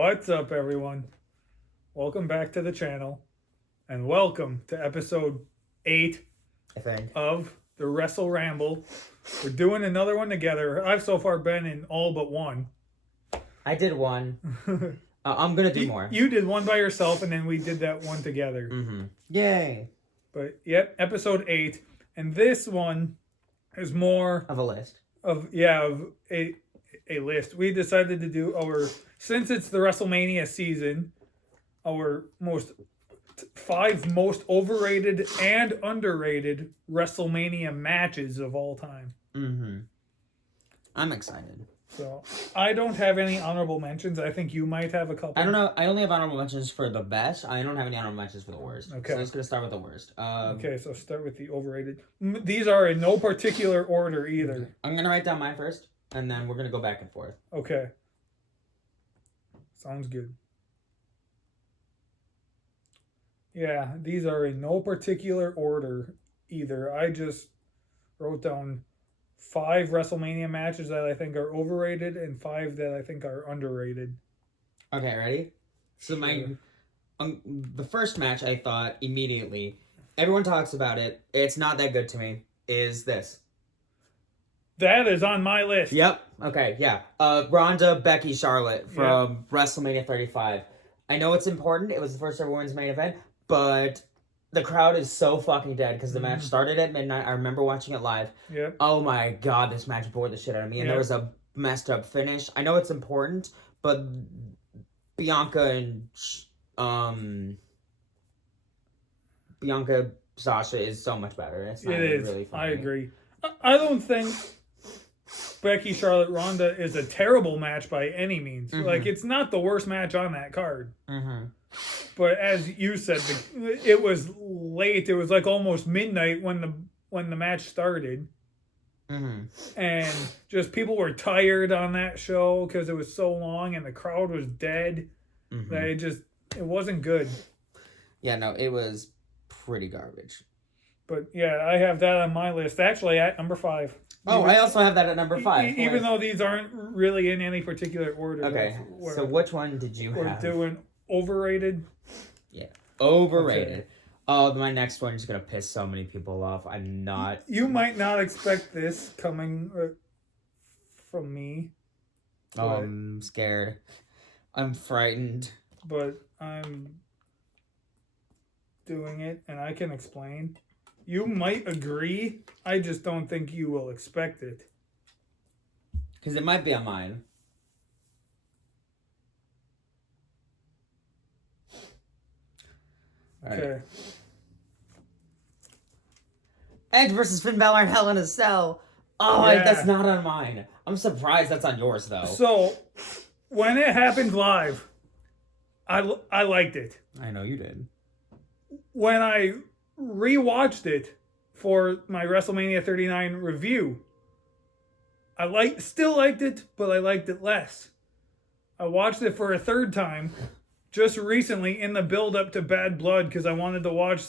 What's up, everyone? Welcome back to the channel, and welcome to episode 8 I think. of the WrestleRamble. We're doing another one together. I've so far been in all but one. I did one. I'm gonna do more. You did one by yourself, and then we did that one together. Mm-hmm. Yay! But yep, episode 8, and this one is more Of a list. of a list. We decided to do since it's the WrestleMania season, our 5 most overrated and underrated WrestleMania matches of all time. Mm-hmm. I'm excited. So I don't have any honorable mentions. I think you might have a couple. I don't know. I only have honorable mentions for the best. I don't have any honorable mentions for the worst. Okay. So let's gonna start with the worst. Okay, so start with the overrated. These are in no particular order either. Okay. I'm gonna write down mine first, and then we're gonna go back and forth. Okay. Sounds good. Yeah, these are in no particular order either. I just wrote down 5 WrestleMania matches that I think are overrated and 5 that I think are underrated. Okay, ready? So the first match I thought immediately, everyone talks about it. It's not that good to me. Is this? That is on my list. Yep. Okay. Yeah. Ronda, Becky, Charlotte from WrestleMania 35. I know it's important. It was the first ever women's main event, but the crowd is so fucking dead because the match started at midnight. I remember watching it live. Yep. Oh my god, this match bored the shit out of me, and there was a messed up finish. I know it's important, but Bianca Sasha is so much better. It's not really funny. I agree. I don't think Becky, Charlotte, Ronda is a terrible match by any means. Mm-hmm. Like, it's not the worst match on that card. Mm-hmm. But as you said, it was late. It was like almost midnight when the match started. Mm-hmm. And just people were tired on that show because it was so long and the crowd was dead. Mm-hmm. That it wasn't good. Yeah, no, it was pretty garbage. But yeah, I have that on my list. Actually, at number 5. Oh, I also have that at number 5. Even though these aren't really in any particular order. Okay, so which one did you have? We're doing overrated. Yeah, overrated. Oh, my next one is going to piss so many people off. I'm not... You might not expect this coming from me. Oh, I'm scared. I'm frightened. But I'm doing it, and I can explain. You might agree. I just don't think you will expect it. Because it might be on mine. Okay. Right. Edge versus Finn Balor in Hell in a Cell. Oh, that's not on mine. I'm surprised that's on yours, though. So, when it happened live, I liked it. I know you did. When I rewatched it for my WrestleMania 39 review, I still liked it, but I liked it less. I watched it for a third time just recently in the build-up to Bad Blood because I wanted to watch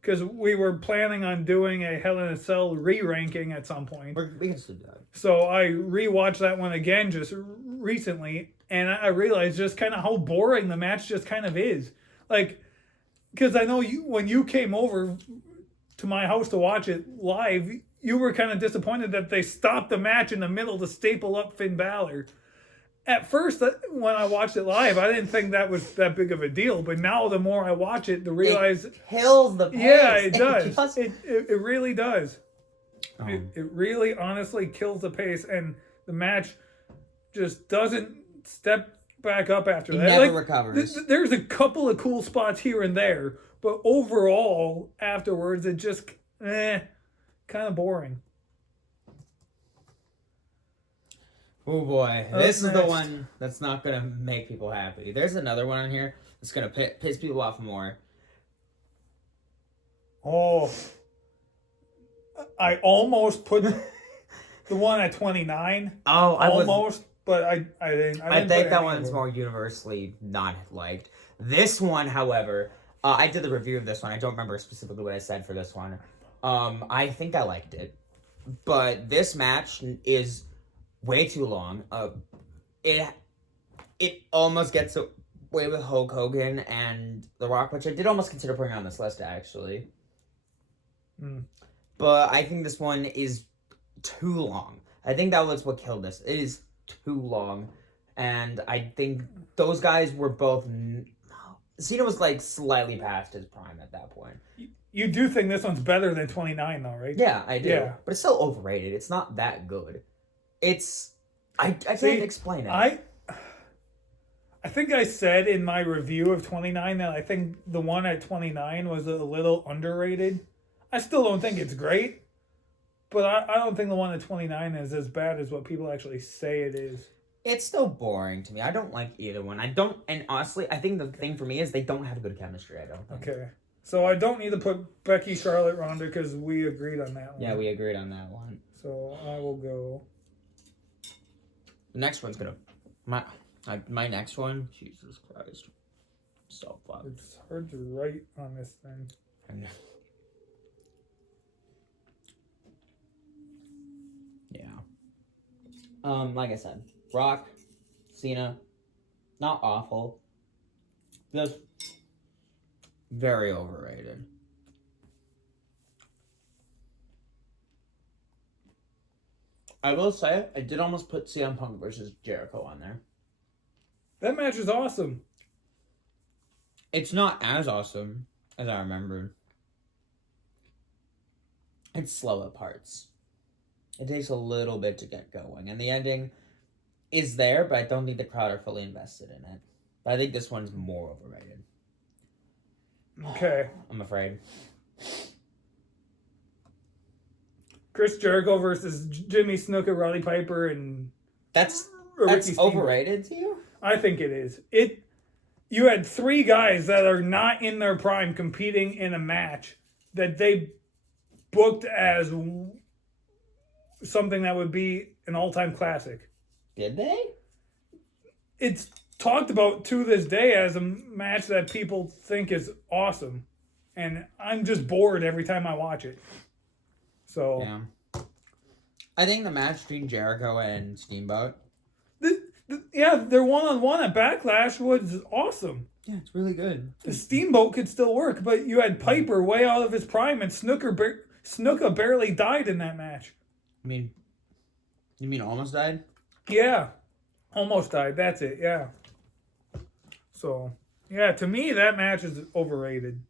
because we were planning on doing a Hell in a Cell re-ranking at some point. We can still do that. So I rewatched that one again just recently, and I realized just kind of how boring the match just kind of is. Like, because I know when you came over to my house to watch it live, you were kind of disappointed that they stopped the match in the middle to staple up Finn Balor. At first, when I watched it live, I didn't think that was that big of a deal. But now, the more I watch it, to realize it kills the pace. Yeah, it does. It really does. It really, honestly kills the pace, and the match just doesn't step back up after that. It never recovers. There's a couple of cool spots here and there, but overall, afterwards, it just kind of boring. Oh boy, this is the one that's not gonna make people happy. There's another one on here that's gonna piss people off more. Oh, I almost put the one at 29. Oh, but I didn't. I think that one's more universally not liked. This one, however, I did the review of this one. I don't remember specifically what I said for this one. I think I liked it, but this match is way too long. it almost gets away with Hulk Hogan and The Rock, which I did almost consider putting on this list, actually. But I think this one is too long. I think that was what killed this. It is too long. And I think those guys were both... Cena was like slightly past his prime at that point. You do think this one's better than 29 though, right? Yeah, I do. Yeah. But it's still overrated. It's not that good. It's... I can't explain it. I think I said in my review of 29 that I think the one at 29 was a little underrated. I still don't think it's great, but I don't think the one at 29 is as bad as what people actually say it is. It's still boring to me. I don't like either one. And honestly, I think the thing for me is they don't have good chemistry, I don't think. Okay. So I don't need to put Becky, Charlotte, Ronda because we agreed on that one. Yeah, we agreed on that one. So I will go. The next one's gonna... My next one? Jesus Christ. So fucked. It's hard to write on this thing. I know. Yeah. Like I said, Rock, Cena, not awful. Just very overrated. I will say, I did almost put CM Punk versus Jericho on there. That match is awesome. It's not as awesome as I remembered. It's slow at parts. It takes a little bit to get going. And the ending is there, but I don't think the crowd are fully invested in it. But I think this one's more overrated. Okay. I'm afraid. Chris Jericho versus Jimmy Snuka, Roddy Piper, and That's Ricky Steamboat. overrated to you? I think it is. You had three guys that are not in their prime competing in a match that they booked as something that would be an all-time classic. Did they? It's talked about to this day as a match that people think is awesome. And I'm just bored every time I watch it. So Yeah. I think the match between Jericho and Steamboat. Their one-on-one at Backlash was awesome. Yeah, it's really good. The Steamboat could still work, but you had Piper way out of his prime, and Snuka barely died in that match. You mean almost died? Yeah, almost died. That's it. Yeah. So yeah, to me that match is overrated.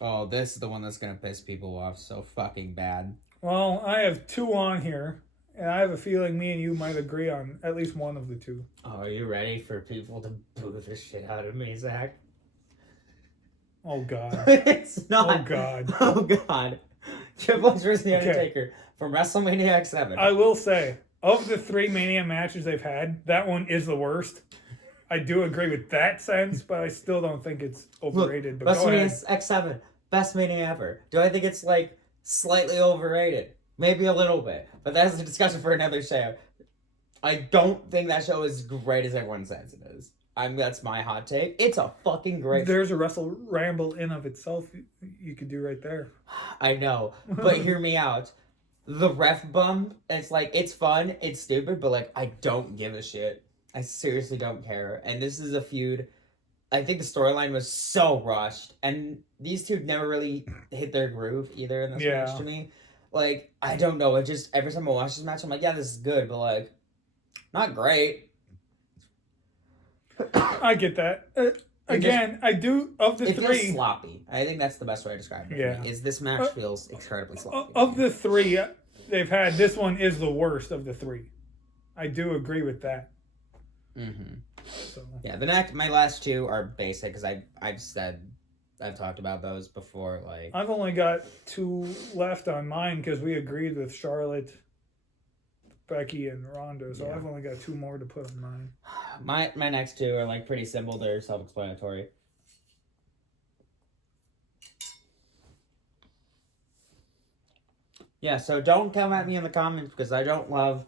Oh, this is the one that's gonna piss people off so fucking bad. Well, I have two on here, and I have a feeling me and you might agree on at least one of the two. Oh, are you ready for people to boo the shit out of me, Zach? Oh God. It's not. Oh God. Oh God. Triple H versus The Undertaker from WrestleMania X7. I will say, of the three Mania matches they've had, that one is the worst. I do agree with that sense, but I still don't think it's overrated. Look, but WrestleMania X7, best Mania ever. Do I think it's like slightly overrated? Maybe a little bit, but that's a discussion for another show. I don't think that show is great as everyone says it is. That's my hot take. It's a fucking great. There's a WrestleRamble in of itself you could do right there. I know, but hear me out. The ref bump, it's like, it's fun, it's stupid, but like, I don't give a shit. I seriously don't care. And this is a feud. I think the storyline was so rushed, and these two never really hit their groove either in this match to me. Like, I don't know. It just, every time I watch this match, I'm like, yeah, this is good, but like, not great. I get that. Again, I do, of the it three... It feels sloppy. I think that's the best way to describe it. Yeah. Is this match feels incredibly sloppy. Of the three they've had, this one is the worst of the three. I do agree with that. Mm-hmm. So. Yeah, my last two are basic, because I've talked about those before. Like, I've only got two left on mine, because we agreed with Charlotte, Becky, and Ronda, so I've only got two more to put on mine. My next two are like pretty simple. They're self-explanatory. Yeah, so don't come at me in the comments because I don't love...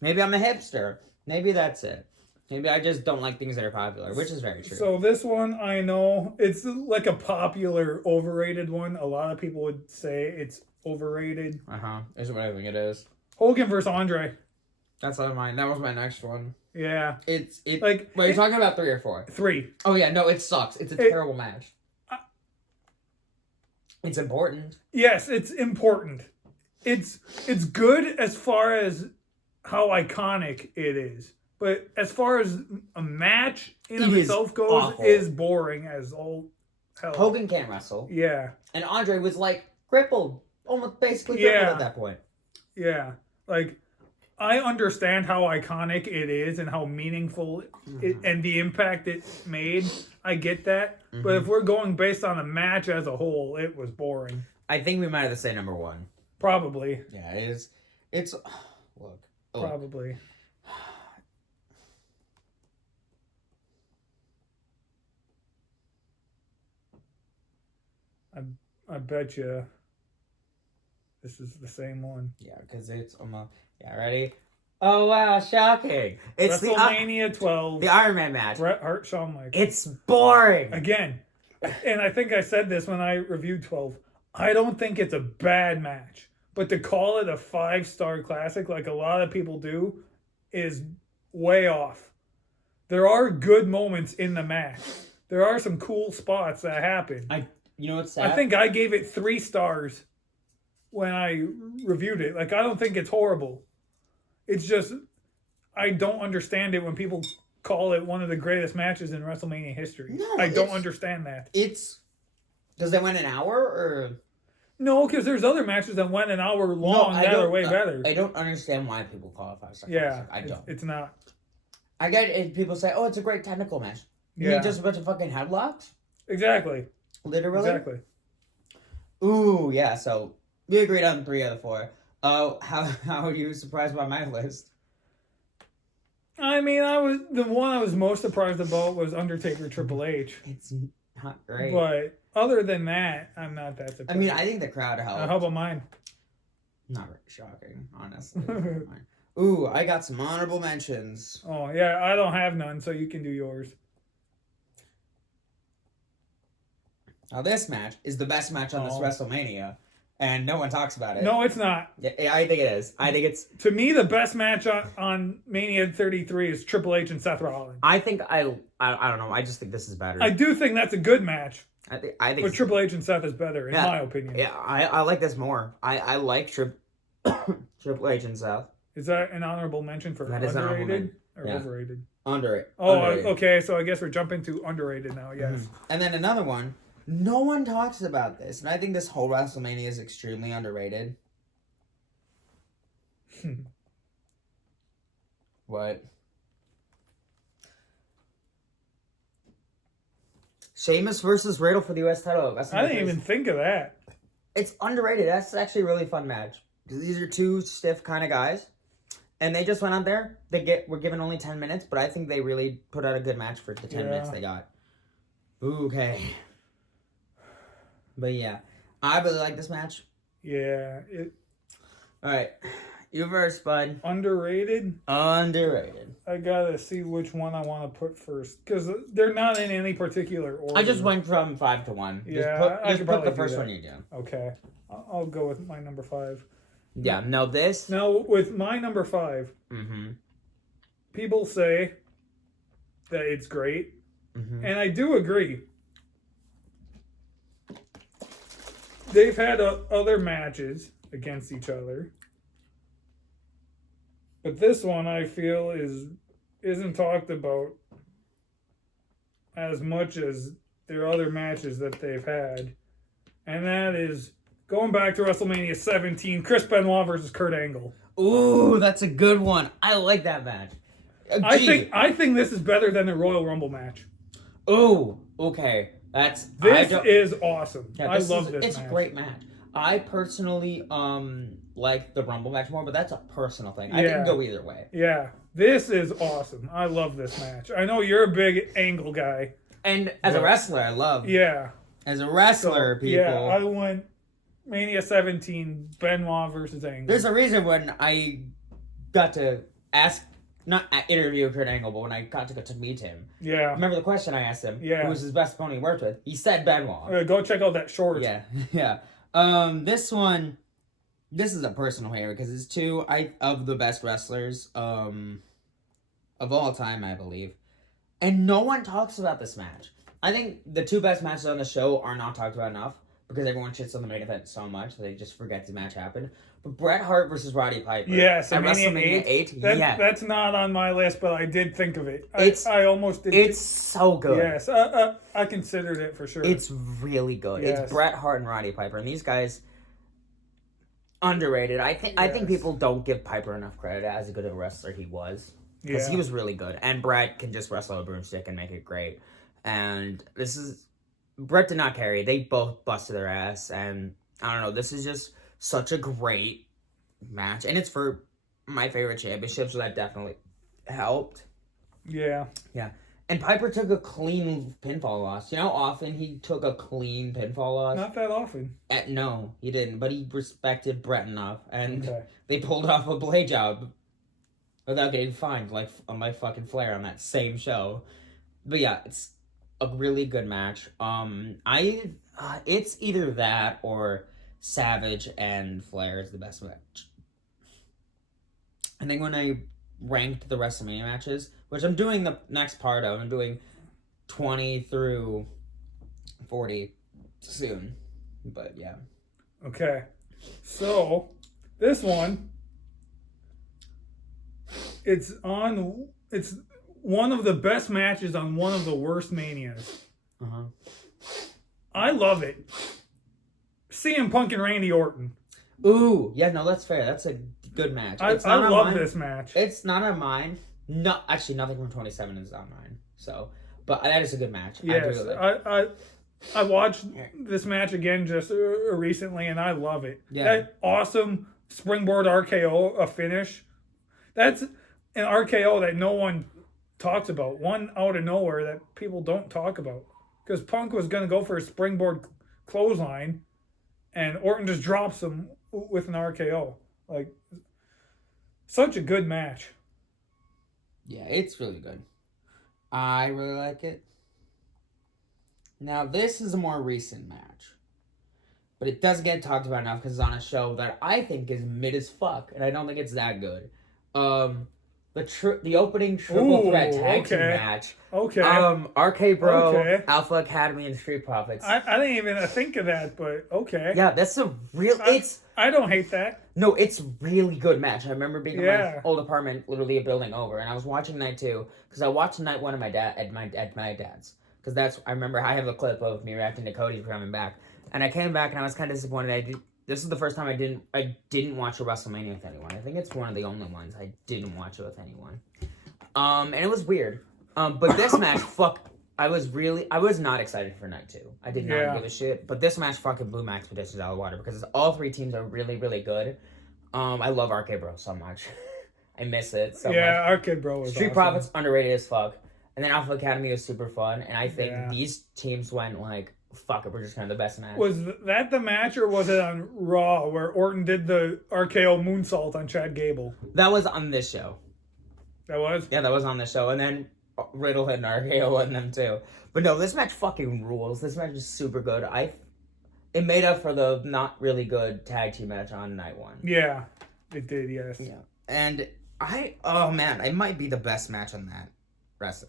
Maybe I'm a hipster. Maybe that's it. Maybe I just don't like things that are popular, which is very true. So this one, I know, it's like a popular, overrated one. A lot of people would say it's overrated. Is what I think it is. Hogan versus Andre. That's on mine. That was my next one. Yeah. It's Like, Wait, you're talking about 3 or 4? 3. Oh yeah, no, it sucks. It's a terrible match. It's important. Yes, it's important. It's good as far as how iconic it is. But as far as a match in of itself goes, awful. is boring as all hell. Hogan can't wrestle. Yeah. And Andre was like crippled. Almost basically crippled at that point. Yeah. Like, I understand how iconic it is and how meaningful it, and the impact it made. I get that. But if we're going based on a match as a whole, it was boring. I think we might have to say number 1. Probably. Yeah, it is. It's look. Probably. I bet you this is the same one. Yeah, because it's yeah, ready? Oh wow, shocking! It's WrestleMania 12. The Iron Man match. Bret Hart, Shawn Michaels. It's boring. Again, and I think I said this when I reviewed 12. I don't think it's a bad match, but to call it a 5-star classic like a lot of people do is way off. There are good moments in the match. There are some cool spots that happen. You know what's sad? I think I gave it 3 stars when I reviewed it. Like, I don't think it's horrible. It's just, I don't understand it when people call it one of the greatest matches in WrestleMania history. No, I don't understand that. It's, does it win an hour or? No, because there's other matches that went an hour long that are way better. I don't understand why people call it 5-star. Yeah, I don't. It's not. I get it. People say, "Oh, it's a great technical match." You mean just a bunch of fucking headlocks? Exactly. Literally. Exactly. Ooh, yeah. So we agreed on 3 out of 4. Oh, how are you surprised by my list? I mean, the one I was most surprised about was Undertaker Triple H. It's not great. But other than that, I'm not that surprised. I mean, I think the crowd helped. How about mine? Not very shocking, honestly. Ooh, I got some honorable mentions. Oh, yeah, I don't have none, so you can do yours. Now, this match is the best match on this WrestleMania, and no one talks about it. No, it's not. Yeah, I think it is. I think it's... To me, the best match on Mania 33 is Triple H and Seth Rollins. I think I don't know. I just think this is better. I do think that's a good match. I think but Triple H and Seth is better, in my opinion. Yeah, I like this more. I like Triple H and Seth. Is that an honorable mention for underrated or overrated? Underrated. Oh, underrated. Okay. So I guess we're jumping to underrated now. Yes. And then another one. No one talks about this, and I think this whole WrestleMania is extremely underrated. What? Sheamus versus Riddle for the U.S. title. I didn't even think of that. It's underrated. That's actually a really fun match. Because these are 2 stiff kind of guys. And they just went out there. Were given only 10 minutes, but I think they really put out a good match for the 10 minutes they got. Okay. But yeah, I really like this match. Yeah. All right. You first, bud. Underrated? Underrated. I gotta see which one I want to put first. Because they're not in any particular order. I just went from 5 to 1. Yeah, just put the first one you do. Okay. I'll go with my number 5. Yeah, no, this. Now, with my number 5, people say that it's great. And I do agree. They've had other matches against each other. But this one, I feel, isn't talked about as much as their other matches that they've had. And that is going back to WrestleMania 17, Chris Benoit versus Kurt Angle. Ooh, that's a good one. I like that match. I think this is better than the Royal Rumble match. Ooh, okay. This is awesome. Yeah, I love this match. It's a great match. I personally like the Rumble match more, but that's a personal thing. I can go either way. Yeah, this is awesome. I love this match. I know you're a big Angle guy. And as a wrestler, I love. Yeah. As a wrestler, people. Yeah, I went Mania 17, Benoit versus Angle. There's a reason when I got to not interview Kurt Angle, but when I got to go to meet him. Yeah. Remember the question I asked him? Yeah. Who was his best opponent he worked with? He said Benoit. Go check out that short. Yeah. Yeah. This one, this is a personal favorite because it's 2 of the best wrestlers of all time, I believe. And no one talks about this match. I think the two best matches on the show are not talked about enough because everyone shits on the main event so much that they just forget the match happened. But Bret Hart versus Roddy Piper. Yes, at Mania WrestleMania 8. Yeah. That's not on my list, but I did think of it. I almost did. It's so good. Yes, I considered it for sure. It's really good. Yes. It's Bret Hart and Roddy Piper. And these guys, underrated. I think people don't give Piper enough credit as good of a wrestler he was. Because he was really good. And Bret can just wrestle a broomstick and make it great. And Bret did not carry. They both busted their ass. And I don't know, this is just such a great match. And it's for my favorite championship, so that definitely helped. Yeah. Yeah. And Piper took a clean pinfall loss. You know how often he took a clean pinfall loss? Not that often. No, he didn't. But he respected Bret enough. And Okay. they pulled off a blade job without getting fined, like on my fucking Flair on that same show. But yeah, it's a really good match. It's either that or Savage and Flair is the best match. I think when I ranked the WrestleMania matches, which I'm doing the next part of, I'm doing 20 through 40 soon. But yeah. Okay. So, this one, it's one of the best matches on one of the worst Manias. Uh-huh. I love it. CM Punk and Randy Orton. Ooh, yeah, no, that's fair. That's a good match. I love this match. It's not on mine. No, actually, nothing from 27 is on mine. So, but that is a good match. Yes, I watched this match again just recently, and I love it. Yeah. That awesome springboard RKO, a finish. That's an RKO that no one talks about. One out of nowhere that people don't talk about. Because Punk was going to go for a springboard clothesline, and Orton just drops him with an RKO. Like, such a good match. Yeah, it's really good. I really like it. Now, this is a more recent match. But it doesn't get talked about enough because it's on a show that I think is mid as fuck. And I don't think it's that good. The opening triple threat tag team match. Okay. RK Bro, Okay. Alpha Academy, and Street Profits. I didn't even think of that, but okay. Yeah, that's a real... I don't hate that. No, it's really good match. I remember being in my Yeah. old apartment, literally a building over, and I was watching night 2 because I watched night 1 at my dad's. Because I remember I have a clip of me reacting to Cody coming back, and I came back and I was kind of disappointed. This is the first time I didn't watch a WrestleMania with anyone. I think it's one of the only ones I didn't watch it with anyone. And it was weird. But this match, I was not excited for night 2. I did not give a shit. But this match fucking blew my expectations out of the water because all three teams are really, really good. I love RK Bro so much. I miss it so much. Yeah, RK Bro was Street awesome. Profits, underrated as fuck. And then Alpha Academy was super fun. And I think these teams went like, fuck it, we're just kind of the best match. Was that the match, or was it on Raw where Orton did the RKO moonsault on Chad Gable? That was on this show. That was? Yeah, that was on the show. And then Riddle had an RKO in them too. But no, this match fucking rules. This match is super good. It made up for the not really good tag team match on night 1. Yeah, it did, yes. Yeah. And oh man, it might be the best match on that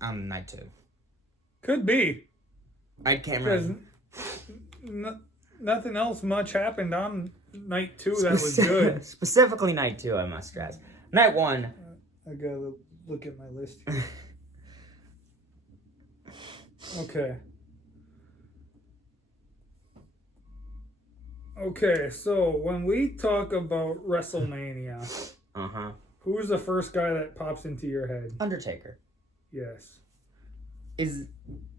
on night 2. Could be. I can't remember. Nothing else much happened on night 2 that was good. Specifically night 2, I must stress. Night 1. I gotta look at my list here. Okay. Okay, so when we talk about WrestleMania, who's the first guy that pops into your head? Undertaker. Yes.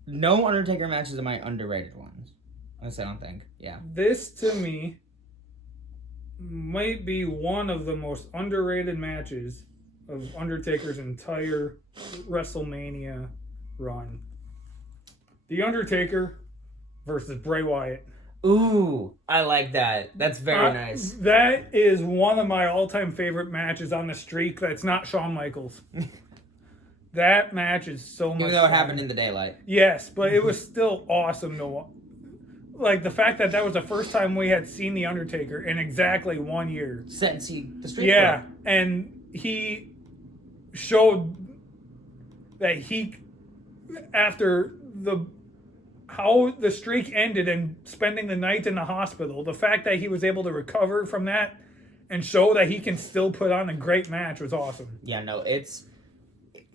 No Undertaker matches are my underrated ones. At least I don't think. Yeah. This, to me, might be one of the most underrated matches of Undertaker's entire WrestleMania run. The Undertaker versus Bray Wyatt. Ooh, I like that. That's very nice. That is one of my all-time favorite matches on the streak that's not Shawn Michaels. That match is so much Even though it fun. happened in the daylight. Yes, but it was still awesome to like the fact that was the first time we had seen The Undertaker in exactly 1 year. Since the street and he showed that he, after how the streak ended and spending the night in the hospital, the fact that he was able to recover from that and show that he can still put on a great match was awesome. Yeah, no, it's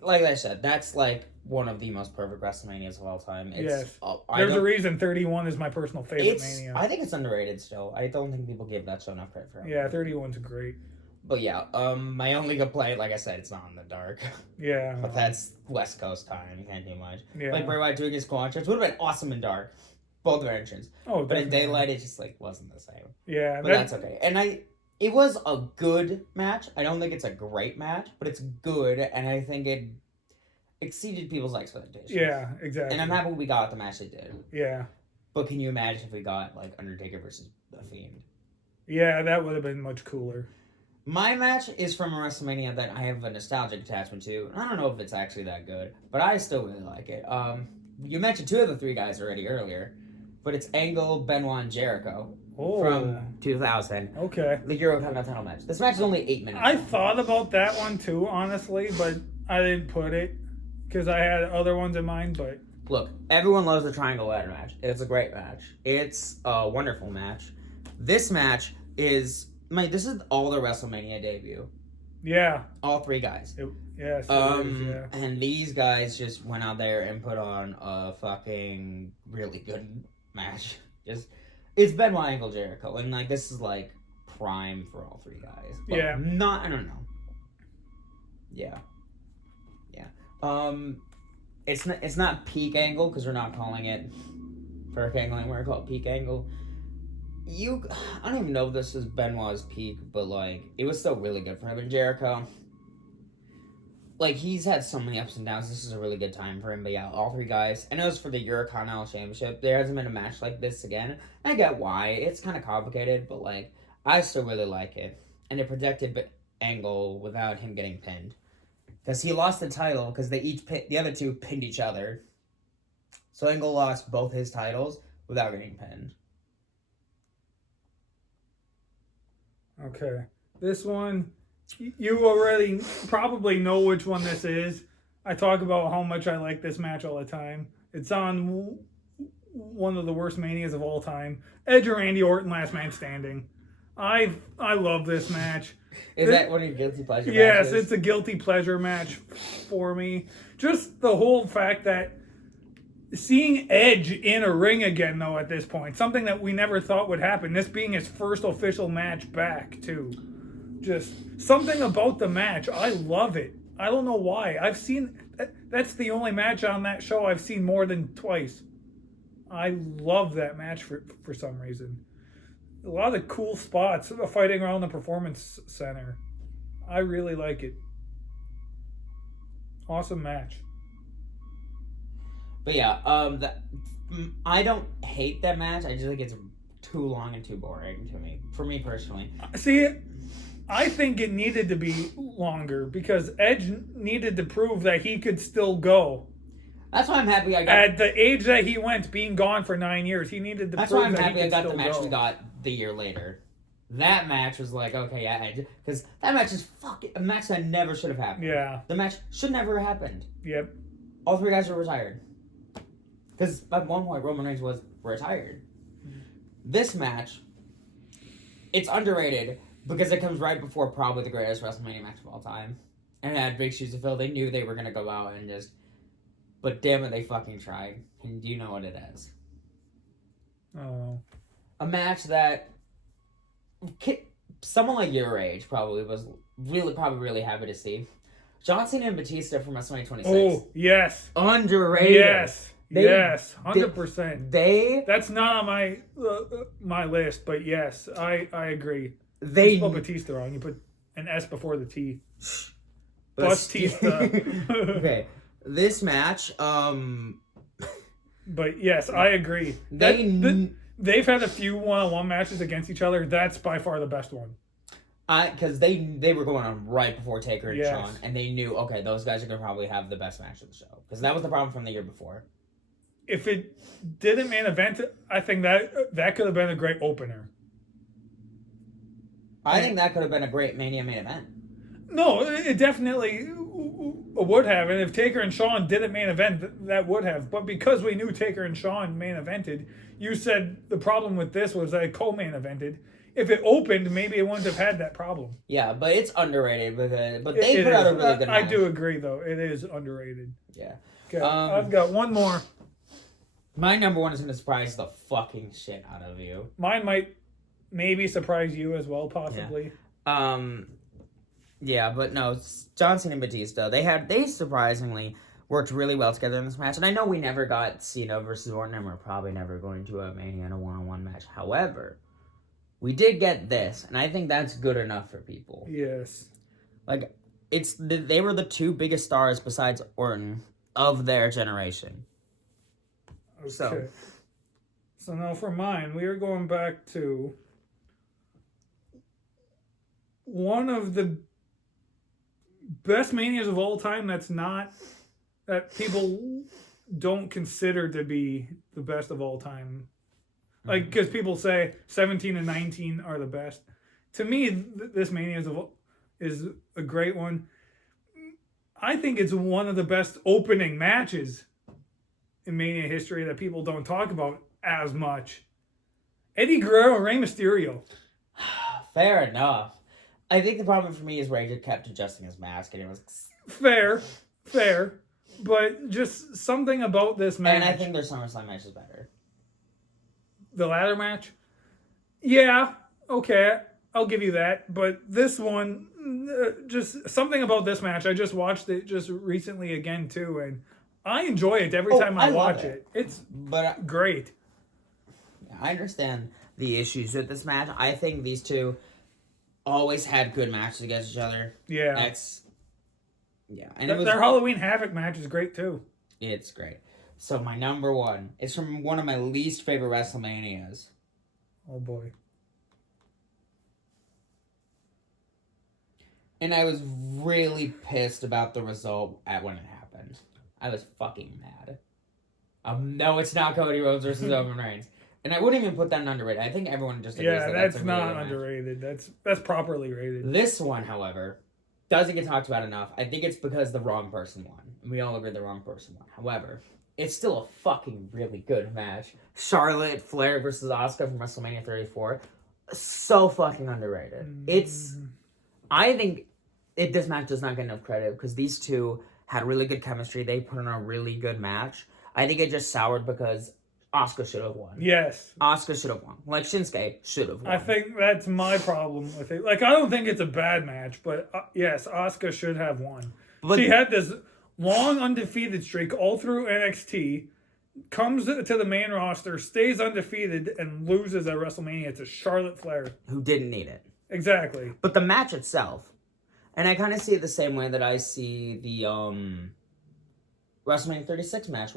like I said, that's like one of the most perfect WrestleManias of all time. Yes. There's a reason 31 is my personal favorite Mania. I think it's underrated still. I don't think people give that show enough credit for it. Yeah, 31's great. But yeah, my only complaint, like I said, it's not in the dark. Yeah. But that's West Coast time. You can't do much. Yeah. Like Bray Wyatt doing his co entrance would have been awesome in dark. Both their entrance. Oh, but definitely. in daylight, it just like wasn't the same. Yeah. But that's okay. And it was a good match. I don't think it's a great match, but it's good, and I think it exceeded people's expectations. Yeah, exactly. And I'm happy we got the match they did. Yeah. But can you imagine if we got like Undertaker versus The Fiend? Yeah, that would have been much cooler. My match is from a WrestleMania that I have a nostalgic attachment to. I don't know if it's actually that good, but I still really like it. You mentioned two of the three guys already earlier, but it's Angle, Benoit, and Jericho from 2000. Okay. The Eurocontinental match. This match is only 8 minutes. I thought about that one too, honestly, but I didn't put it because I had other ones in mind. But look, everyone loves the Triangle Ladder match. It's a great match. It's a wonderful match. This match is. This is all the WrestleMania debut. Yeah. All three guys. Yes. And these guys just went out there and put on a fucking really good match. It's Benoit, Angle, Jericho, and like this is like prime for all three guys. But I don't know. Yeah. It's not peak Angle because we're not calling it Perfect Angle anymore. We're calling it peak Angle. I don't even know if this is Benoit's peak, but like it was still really good for him. And Jericho, like he's had so many ups and downs. This is a really good time for him. But yeah, all three guys. And it was for the Eurocontinental Championship. There hasn't been a match like this again. I get why. It's kind of complicated, but like I still really like it. And it protected Angle without him getting pinned, because he lost the title because the other two pinned each other. So Angle lost both his titles without getting pinned. Okay. This one, you already probably know which one this is. I talk about how much I like this match all the time. It's on one of the worst Manias of all time. Edge or Randy Orton, Last Man Standing. I love this match. Is that one of your guilty pleasure yes, matches? it's a guilty pleasure match for me. Just the whole fact that seeing Edge in a ring again, though, at this point, something that we never thought would happen, this being his first official match back, too. Just something about the match. I love it. I don't know why. That's the only match on that show I've seen more than twice. I love that match for some reason. A lot of cool spots fighting around the Performance Center. I really like it. Awesome match. But yeah, I don't hate that match. I just think it's too long and too boring to me. For me personally. See, I think it needed to be longer because Edge needed to prove that he could still go. That's why I'm happy I got... At the age that he went, being gone for 9 years, he needed to That's prove why I'm that happy he I could got still the match go. we got the year later. That match was like, okay, yeah, because that match is a match that never should have happened. Yeah. The match should never have happened. Yep. All three guys were retired. Because at one point, Roman Reigns was retired. This match, it's underrated because it comes right before probably the greatest WrestleMania match of all time. And it had big shoes to fill. They knew they were going to go out and just... But damn it, they fucking tried. And do you know what it is? Oh. A match that... someone like your age probably was really happy to see. John Cena and Batista from WrestleMania 26. Oh, yes. Underrated. Yes. Yes, 100%. That's not on my list, but yes, I agree. You spell Batista wrong. You put an S before the T. Batista. Okay, this match. But yes, I agree. They've had a few one-on-one matches against each other. That's by far the best one. Because they were going on right before Taker and Shawn, and they knew, okay, those guys are going to probably have the best match of the show. Because that was the problem from the year before. If it didn't main event, I think that could have been a great opener. I think that could have been a great Mania main event. No, it definitely would have, and if Taker and Shawn didn't main event, that would have. But because we knew Taker and Shawn main evented, you said the problem with this was that it co-main evented. If it opened, maybe it wouldn't have had that problem. Yeah, but it's underrated but they put out a really good match. I do agree, though. It is underrated. Yeah. Okay, I've got one more. My number one is going to surprise the fucking shit out of you. Mine might maybe surprise you as well, possibly. Yeah, but no, John Cena and Batista, they surprisingly worked really well together in this match. And I know we never got Cena versus Orton, and we're probably never going to a Mania in a one-on-one match. However, we did get this, and I think that's good enough for people. Yes. Like, they were the two biggest stars besides Orton of their generation. Okay. So now for mine, we are going back to one of the best Manias of all time that people don't consider to be the best of all time. Like, because people say 17 and 19 are the best. To me, this Mania is a great one. I think it's one of the best opening matches in Mania history that people don't talk about as much. Eddie Guerrero, Rey Mysterio. Fair enough. I think the problem for me is Rey just kept adjusting his mask, and it was fair, but just something about this match. And I think their SummerSlam match is better. The ladder match, yeah, okay, I'll give you that. But this one, just something about this match. I just watched it just recently again too, and I enjoy it every time I watch it. It's great. I understand the issues with this match. I think these two always had good matches against each other. Yeah. And their Halloween Havoc match is great too. It's great. So my number one is from one of my least favorite WrestleManias. Oh boy. And I was really pissed about the result when it happened. I was fucking mad. No, it's not Cody Rhodes versus Roman Reigns. And I wouldn't even put that in underrated. I think everyone just agrees that's a really not underrated. That's properly rated. This one, however, doesn't get talked about enough. I think it's because the wrong person won. We all agree the wrong person won. However, it's still a fucking really good match. Charlotte Flair versus Asuka from WrestleMania 34. So fucking underrated. I think this match does not get enough credit because these two had really good chemistry. They put on a really good match. I think it just soured because Asuka should have won. Yes. Asuka should have won. Like, Shinsuke should have won. I think that's my problem with it. Like, I don't think it's a bad match, but yes, Asuka should have won. But she had this long undefeated streak all through NXT, comes to the main roster, stays undefeated, and loses at WrestleMania to Charlotte Flair. Who didn't need it. Exactly. But the match itself, and I kind of see it the same way that I see the WrestleMania 36 match,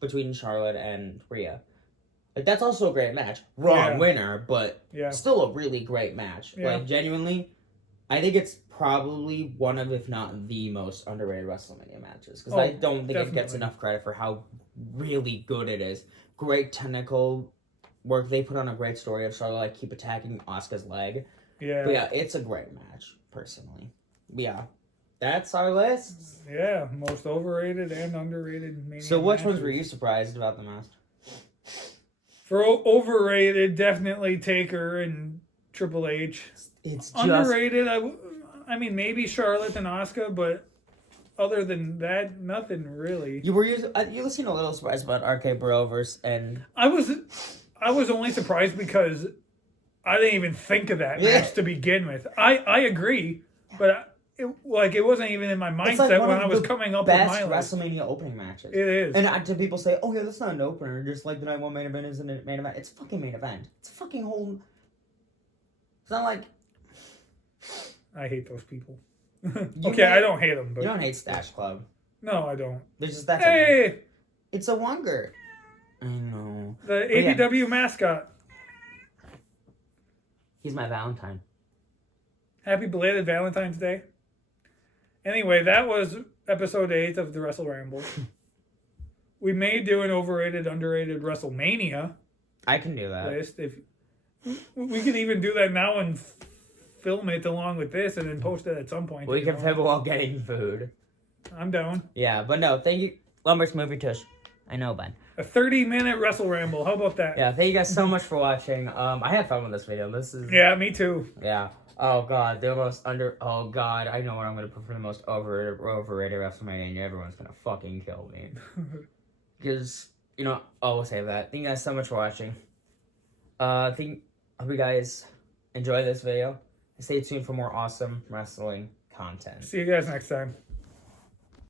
between Charlotte and Rhea. Like, that's also a great match. Wrong winner, but still a really great match. Yeah. Like, genuinely, I think it's probably one of, if not the most underrated WrestleMania matches. Because I don't think it gets enough credit for how really good it is. Great technical work. They put on a great story of Charlotte, like, keep attacking Asuka's leg. Yeah. But yeah, it's a great match, personally. Yeah. That's our list. Yeah, most overrated and underrated Mania So which ones were you surprised about the most? For overrated, definitely Taker and Triple H. It's just... Underrated, I mean, maybe Charlotte and Asuka, but other than that, nothing really. You seemed a little surprised about RK Bro and... I was only surprised because I didn't even think of that match to begin with. I agree, but... It wasn't even in my mindset when I was coming up with my list. WrestleMania opening matches. It is. And to people say, oh yeah, that's not an opener, just like the night one main event isn't a main event. It's fucking main event. It's fucking whole... It's not like... I hate those people. Okay, I don't hate them, but... You don't hate Stash Club. No, I don't. There's just it's a wonger. I know. The AEW mascot. He's my Valentine. Happy belated Valentine's Day. Anyway, that was episode 8 of the WrestleRamble. We may do an overrated, underrated WrestleMania. I can do that. List. If we could even do that now and film it along with this and then post it at some point. We can film while getting food. I'm down. Yeah, but no, thank you, Lumber's Movie Tush. I know, Ben. A 30-minute WrestleRamble. How about that? Yeah, thank you guys so much for watching. I had fun with this video. This is Yeah, me too. yeah. Oh god, the most oh god, I know what I'm gonna put for the most overrated WrestleMania, and everyone's gonna fucking kill me. Because we'll save that. Thank you guys so much for watching. Hope you guys enjoy this video. Stay tuned for more awesome wrestling content. See you guys next time.